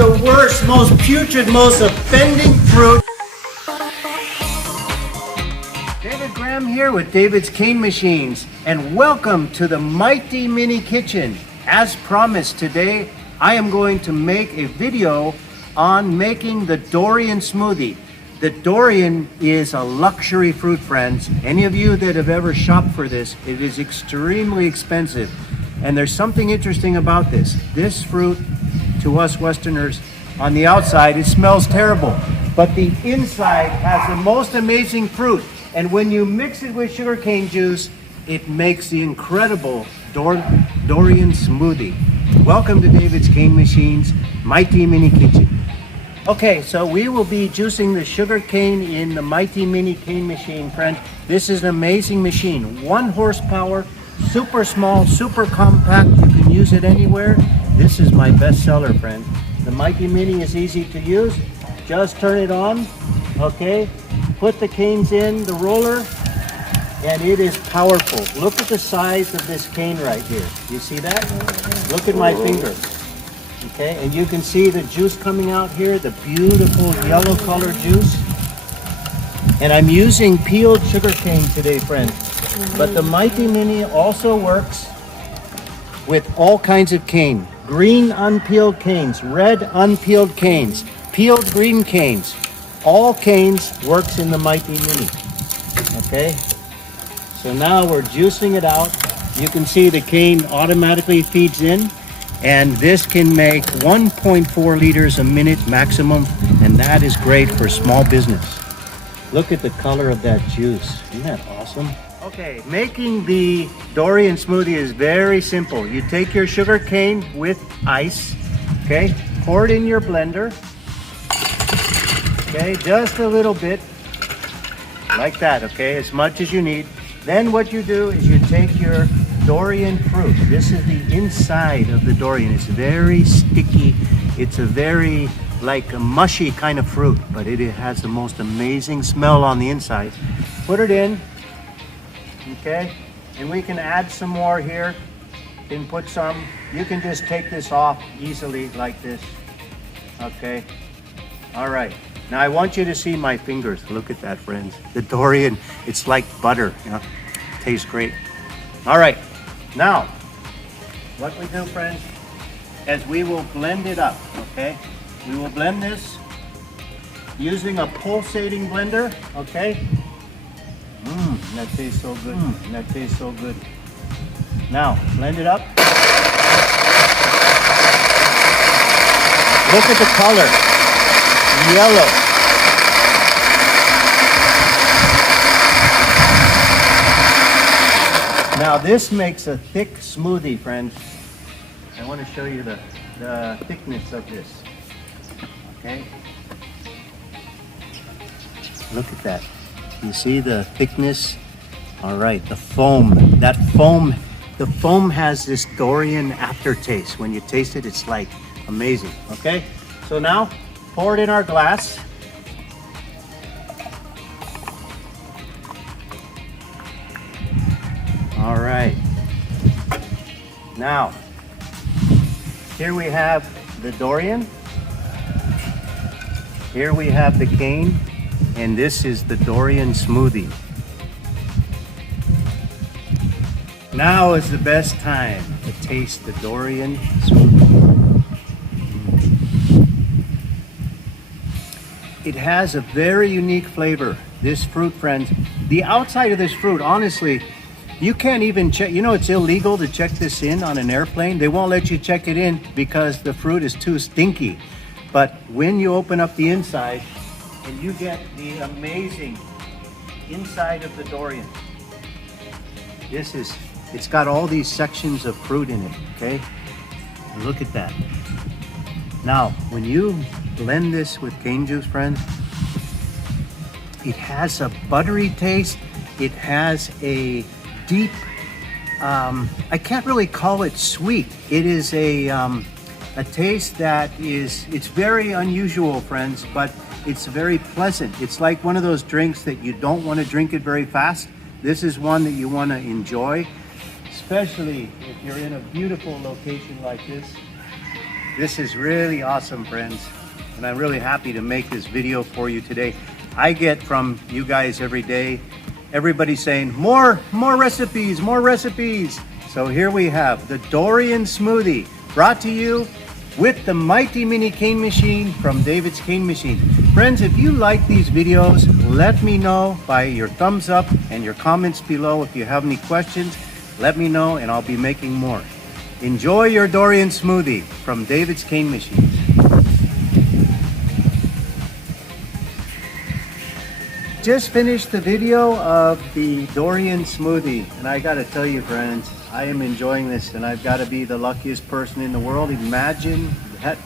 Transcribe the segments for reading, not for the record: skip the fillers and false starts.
the worst, most putrid, most offending fruit. David Graham here with David's Cane Machines, and welcome to the Mighty Mini Kitchen. As promised, today I am going to make a video on making the Durian smoothie. The Durian is a luxury fruit, friends. Any of you that have ever shopped for this, it is extremely expensive. And there's something interesting about this. This fruit, to us Westerners, on the outside, it smells terrible. But the inside has the most amazing fruit. And when you mix it with sugarcane juice, it makes the incredible Durian smoothie. Welcome to David's Cane Machines, Mighty Mini Kitchen. Okay, so we will be juicing the sugarcane in the Mighty Mini Cane Machine, friends. This is an amazing machine. 1 horsepower, super small, super compact. You can use it anywhere. This is my best seller, friend. The Mighty Mini is easy to use. Just turn it on, okay? Put the canes in the roller, and it is powerful. Look at the size of this cane right here. You see that? Look at my finger. Okay, and you can see the juice coming out here, the beautiful yellow color juice. And I'm using peeled sugarcane today, friends. But the Mighty Mini also works with all kinds of cane. Green unpeeled canes, red unpeeled canes, peeled green canes. All canes works in the Mighty Mini. Okay? So now we're juicing it out. You can see the cane automatically feeds in. And this can make 1.4 liters a minute maximum. And that is great for small business. Look at the color of that juice. Isn't that awesome? Okay, making the Durian smoothie is very simple. You take your sugar cane with ice, okay? Pour it in your blender, okay? Just a little bit, like that, okay? As much as you need. Then what you do is you take your Durian fruit. This is the inside of the Durian. It's very sticky. It's a very like a mushy kind of fruit, but it has the most amazing smell on the inside. Put it in. Okay, and we can add some more here. You can put some, you can just take this off easily like this. Okay, all right. Now I want you to see my fingers. Look at that, friends. The Durian, it's like butter, you know, tastes great. All right, now what we do, friends, is we will blend it up, okay? We will blend this using a pulsating blender, okay? That tastes so good. That tastes so good. Now, blend it up. Look at the color. Yellow. Now, this makes a thick smoothie, friends. I want to show you the thickness of this. Okay? Look at that. You see the thickness? All right, the foam. That foam, the foam has this Durian aftertaste. When you taste it, it's like amazing. Okay, so now pour it in our glass. All right. Now, here we have the Durian. Here we have the cane. And this is the Durian smoothie. Now is the best time to taste the Durian smoothie. It has a very unique flavor, this fruit, friends. The outside of this fruit, honestly, you can't even check, you know it's illegal to check this in on an airplane. They won't let you check it in because the fruit is too stinky. But when you open up the inside, and you get the amazing inside of the Durian. It's got all these sections of fruit in it, okay? And look at that. Now, when you blend this with cane juice, friends, it has a buttery taste. It has a deep, I can't really call it sweet. It is a taste that it's very unusual, friends, but it's very pleasant. It's like one of those drinks that you don't want to drink it very fast. This is one that you want to enjoy, especially if you're in a beautiful location like this. This is really awesome, friends, and I'm really happy to make this video for you today. I get from you guys every day, everybody saying, more recipes, more recipes. So here we have the Durian Smoothie, brought to you with the Mighty Mini Cane Machine from David's Cane Machine. Friends, if you like these videos, let me know by your thumbs up and your comments below. If you have any questions, let me know and I'll be making more. Enjoy your Durian Smoothie from David's Cane Machine. Just finished the video of the Durian Smoothie, and I gotta tell you, friends, I am enjoying this, and I've got to be the luckiest person in the world. Imagine that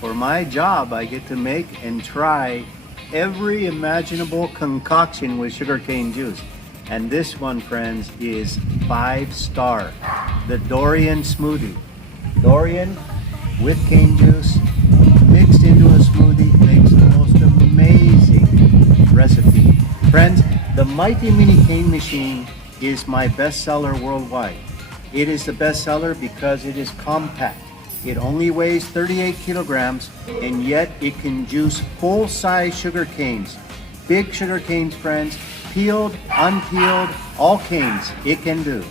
for my job I get to make and try every imaginable concoction with sugarcane juice. And this one, friends, is 5-star. The Durian Smoothie. Durian with cane juice mixed into a smoothie makes the most amazing recipe. Friends, the Mighty Mini Cane Machine is my bestseller worldwide. It is the bestseller because it is compact. It only weighs 38 kilograms, and yet it can juice full-size sugar canes. Big sugar canes, friends, peeled, unpeeled, all canes, it can do.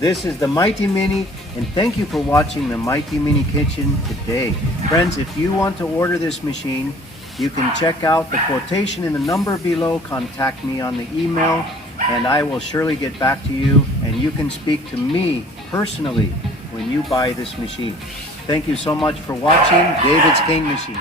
This is the Mighty Mini, and thank you for watching the Mighty Mini Kitchen today. Friends, if you want to order this machine, you can check out the quotation in the number below, contact me on the email, and I will surely get back to you, and you can speak to me personally when you buy this machine. Thank you so much for watching David's Cane Machine.